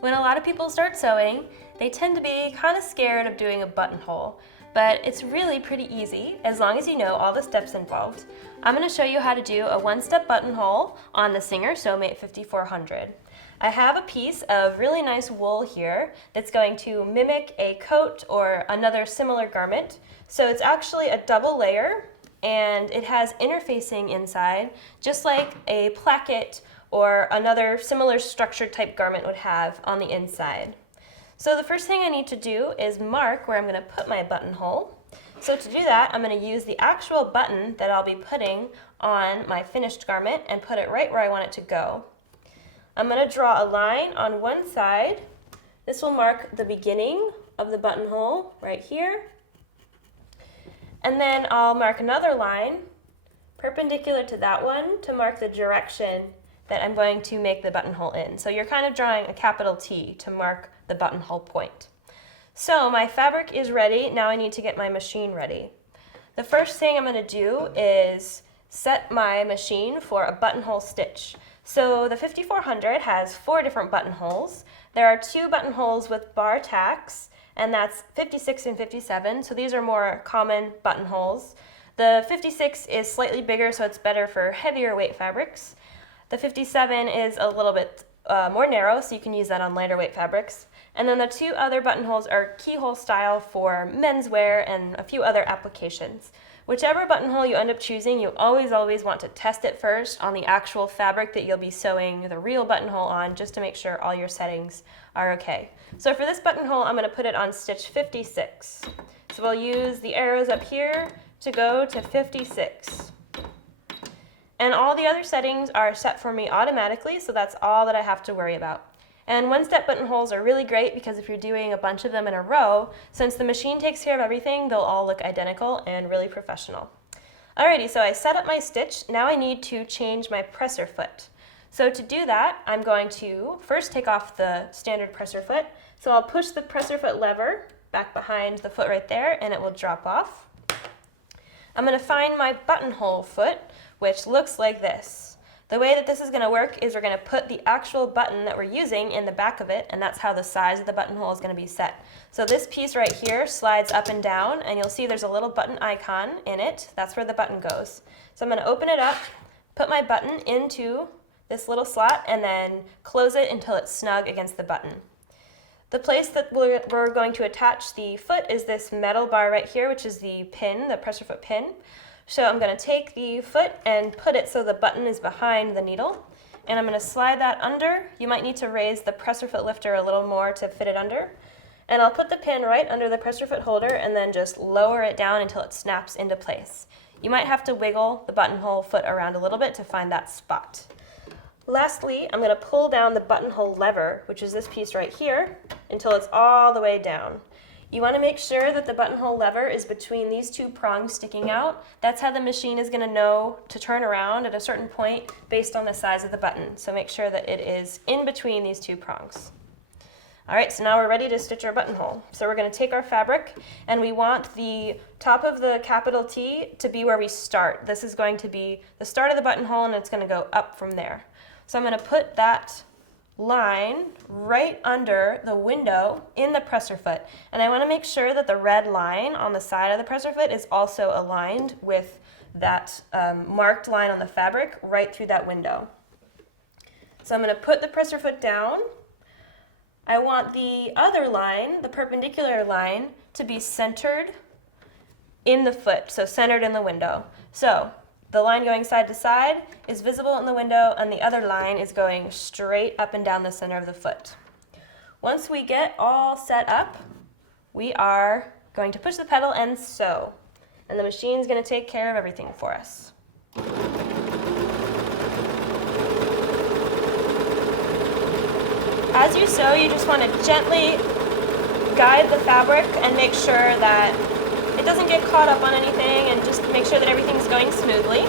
When a lot of people start sewing, they tend to be kind of scared of doing a buttonhole, but it's really pretty easy as long as you know all the steps involved. I'm going to show you how to do a one-step buttonhole on the Singer SEWMATE 5400. I have a piece of really nice wool here that's going to mimic a coat or another similar garment. So it's actually a double layer and it has interfacing inside, just like a placket or another similar structured type garment would have on the inside. So the first thing I need to do is mark where I'm going to put my buttonhole. So to do that, I'm going to use the actual button that I'll be putting on my finished garment and put it right where I want it to go. I'm going to draw a line on one side. This will mark the beginning of the buttonhole right here. And then I'll mark another line perpendicular to that one to mark the direction that I'm going to make the buttonhole in. So you're kind of drawing a capital T to mark the buttonhole point. So my fabric is ready. Now I need to get my machine ready. The first thing I'm going to do is set my machine for a buttonhole stitch. So the 5400 has 4 different buttonholes. There are 2 buttonholes with bar tacks, and that's 56 and 57. So these are more common buttonholes. The 56 is slightly bigger, so it's better for heavier weight fabrics. The 57 is a little bit more narrow, so you can use that on lighter weight fabrics. And then the 2 other buttonholes are keyhole style for menswear and a few other applications. Whichever buttonhole you end up choosing, you always want to test it first on the actual fabric that you'll be sewing the real buttonhole on, just to make sure all your settings are okay. So for this buttonhole, I'm going to put it on stitch 56. So we'll use the arrows up here to go to 56. And all the other settings are set for me automatically, so that's all that I have to worry about. And one-step buttonholes are really great because if you're doing a bunch of them in a row, since the machine takes care of everything, they'll all look identical and really professional. Alrighty, so I set up my stitch. Now I need to change my presser foot. So to do that, I'm going to first take off the standard presser foot. So I'll push the presser foot lever back behind the foot right there, and it will drop off. I'm going to find my buttonhole foot, which looks like this. The way that this is going to work is we're going to put the actual button that we're using in the back of it, and that's how the size of the buttonhole is going to be set. So this piece right here slides up and down, and you'll see there's a little button icon in it. That's where the button goes. So I'm going to open it up, put my button into this little slot, and then close it until it's snug against the button. The place that we're going to attach the foot is this metal bar right here, which is the pin, the presser foot pin. So I'm going to take the foot and put it so the button is behind the needle, and I'm going to slide that under. You might need to raise the presser foot lifter a little more to fit it under. And I'll put the pin right under the presser foot holder and then just lower it down until it snaps into place. You might have to wiggle the buttonhole foot around a little bit to find that spot. Lastly, I'm going to pull down the buttonhole lever, which is this piece right here, until it's all the way down. You want to make sure that the buttonhole lever is between these 2 prongs sticking out. That's how the machine is going to know to turn around at a certain point based on the size of the button. So make sure that it is in between these 2 prongs. All right, so now we're ready to stitch our buttonhole. So we're going to take our fabric, and we want the top of the capital T to be where we start. This is going to be the start of the buttonhole, and it's going to go up from there. So I'm going to put that line right under the window in the presser foot, and I want to make sure that the red line on the side of the presser foot is also aligned with that marked line on the fabric right through that window. So I'm going to put the presser foot down. I want the other line, the perpendicular line, to be centered in the foot, so centered in the window. So the line going side to side is visible in the window, and the other line is going straight up and down the center of the foot. Once we get all set up, we are going to push the pedal and sew. And the machine's going to take care of everything for us. As you sew, you just want to gently guide the fabric and make sure that it doesn't get caught up on anything, and just make sure that everything's going smoothly.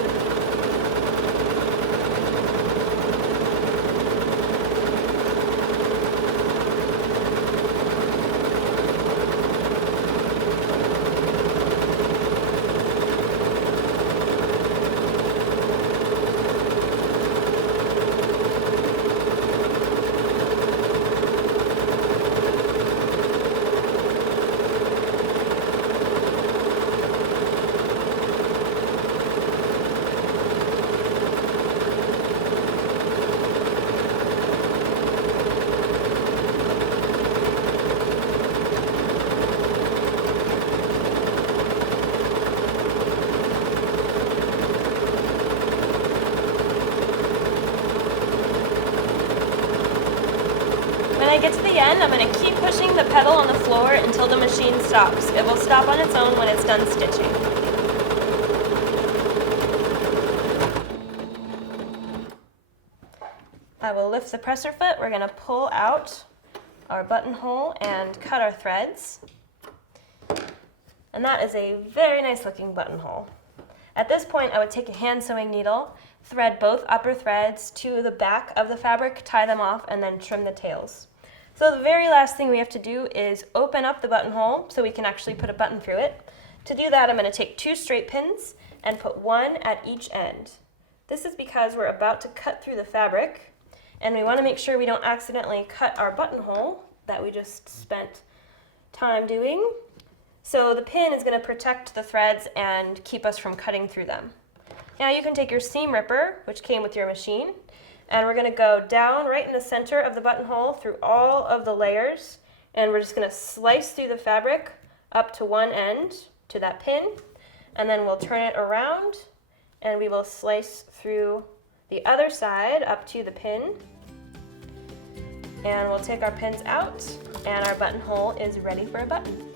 I get to the end, I'm going to keep pushing the pedal on the floor until the machine stops. It will stop on its own when it's done stitching. I will lift the presser foot. We're going to pull out our buttonhole and cut our threads. And that is a very nice looking buttonhole. At this point, I would take a hand sewing needle, thread both upper threads to the back of the fabric, tie them off, and then trim the tails. So the very last thing we have to do is open up the buttonhole so we can actually put a button through it. To do that, I'm going to take 2 straight pins and put one at each end. This is because we're about to cut through the fabric, and we want to make sure we don't accidentally cut our buttonhole that we just spent time doing. So the pin is going to protect the threads and keep us from cutting through them. Now you can take your seam ripper, which came with your machine, and we're going to go down right in the center of the buttonhole through all of the layers, and we're just going to slice through the fabric up to one end to that pin, and then we'll turn it around and we will slice through the other side up to the pin, and we'll take our pins out and our buttonhole is ready for a button.